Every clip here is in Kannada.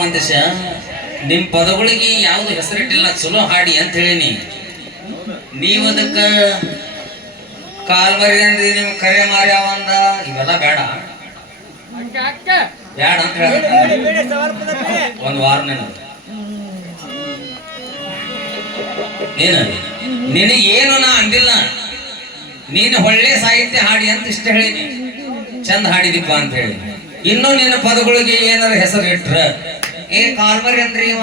ಮಂದೇಶ ನಿಮ್ ಪದಗಳಿಗೆ ಯಾವ್ದು ಹೆಸರಿಟ್ಟಿಲ್ಲ ಚಲೋ ಹಾಡಿ ಅಂತ ಹೇಳಿನಿ. ನೀವು ಅದಕ್ಕ ಕಾಲ್ಮರಿ ಅಂದ್ರಿ, ನಿಮ್ ಕರೆ ಮಾರಿ ಅವಂದ, ಇವೆಲ್ಲ ಬೇಡ ಬೇಡ ಅಂತ ಹೇಳ. ಒಂದ್ ವಾರ ನಿನಗೇನು ನಾ ಅಂದಿಲ್ಲ. ನೀನು ಒಳ್ಳೆ ಸಾಹಿತ್ಯ ಹಾಡಿ ಅಂತ ಇಷ್ಟ ಹೇಳಿನಿ, ಚಂದ ಹಾಡಿದಿಪ್ಪ ಅಂತ ಹೇಳಿ. ಇನ್ನು ನಿನ್ನ ಪದಗಳಿಗೆ ಏನಾರ ಹೆಸರು ಇಟ್ರ ಏ ಕಾಲ್ಮರಿ ಅಂದ್ರಿ ಇವ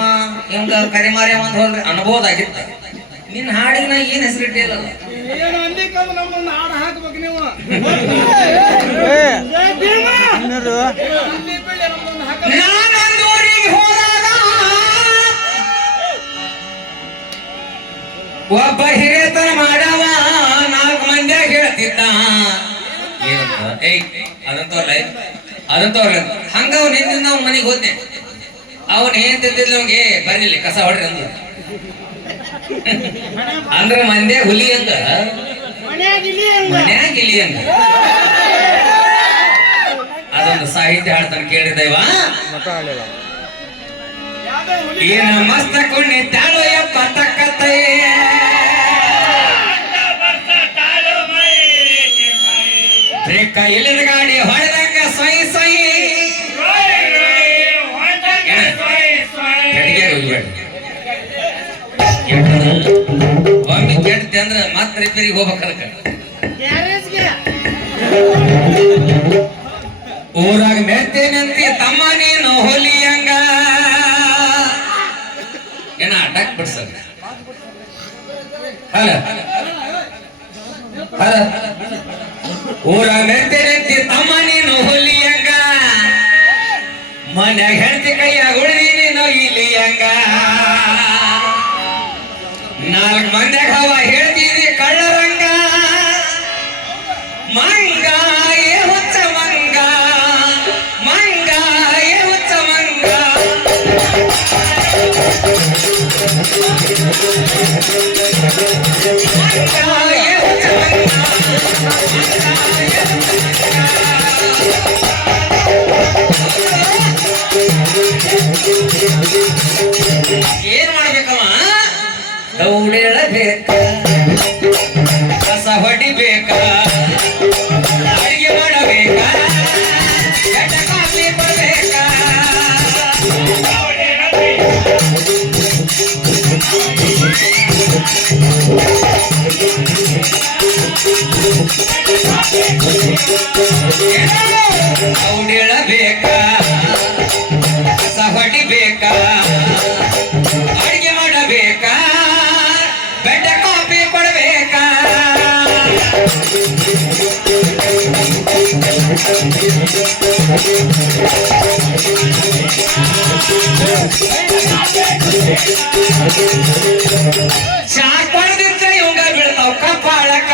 ಇವಂಗ ಕರಿಮಾರಿ ಅವ ಅಂತ ಹೋದ್ರೆ ಅನ್ಬೋದಾಗಿತ್ತ. ನಿನ್ನ ಹಾಡಿಗೆ ನಾ ಏನ್ ಹೆಸರು ಇಟ್ಟಿಲ್ಲ. ಒಬ್ಬ ಹಿರಿಯತನ ಮಾಡವ 4 ಮಂದಿಯಾಗ ಹೇಳ್ತಿದ್ದ ಅದಂತವ್ರಲ್ಲ ಹಂಗ ಅವ್ನ ಹಿಂದಿಂದ ಅವ್ನ ಮನೆಗೆ ಹೋದ್ನೆ. ಅವನ್ ಏನ್ ತಿಂತಿದ್ಲ ಅವಂಗೆ ಬರ್ಲಿಲ್ಲ ಕಸ ಹೊಡ್ರಿ ಅಂದ್ರು. ಅಂದ್ರ ಮಂದ್ಯ ಹುಲಿ ಹಂಗ ಮನ್ಯಾಗ ಇಲಿ ಹಂಗ. ಅದೊಂದು ಸಾಹಿತ್ಯ ಹಾಡ್ತಾನೆ ಕೇಳಿದೈವ. ಏನ ಮಸ್ತ ಕುಣ್ಣಿ ತಾಳು ಯಪ್ಪ ತಕ್ಕತ್ತೈ ಬ್ರೇಕ ಇಲ್ಲದ ಗಾಡಿ ಹೊಡೆದಂಗ ಸೈ ಸೈ ಒಮ್ಮೆ ಕೆಡ್ತಿ ಅಂದ್ರ ಮತ್ತ ರಿಪೇರಿಗೆ ಹೋಗ್ಬೇಕದಕ್ಕ. ಊರಾಗ ಮೆತ್ತೇನಂತಿ ತಮ್ಮ ನೀನು ಹೊಲಿಯಂಗ ಏನ ಅಡ್ಡಕ್ ಬಿಡ್ಸದ. ಹಲ ಹಲ ಊರಾಗ ಮೆತ್ತೇನಂತಿ ತಮ್ಮ ನೀನು ಹೊಲಿಯಂಗ, ಮನ್ಯಾಗ ಹೆಂಡತಿ ಕೈಯಾಗ ಉಳಿದಿ ನೀನು ಇಲಿಯಂಗ. 4 ಮಂದ್ಯಾಗ ಹವ ಹೇಳ್ತೀವಿ ಕಳ್ಳರಂಗ, ಮಂಗ ಏ ಹುಚ್ಚ ಮಂಗ, ಮಂಗ ಏ ಹುಚ್ಚ ಮಂಗ. ಏನ್ ಮಾಡ್ಬೇಕವ? ದೌಡೇಳಬೇಕ, ಕಸ ಹೊಡಿಬೇಕ, ಅಡಿಗೆ ಮಾಡಬೇಕ, ಕೆಟ್ಟ ಕಾಫಿ ಕೊಡಬೇಕ. ದೌಡೇಳಬೇಕ, ಕಸ ಹೊಡಿಬೇಕ, ಅಡಿಗೆ ಮಾಡಬೇಕ, ಬೆಟ್ಟ ಕಾಫಿ ಕೊಡಬೇಕ. ಚಾ ಕೊಡದಿದ್ರೆ ಇವಂಗ ಬೀಳ್ತಾವ ಕಪಾಳಕ.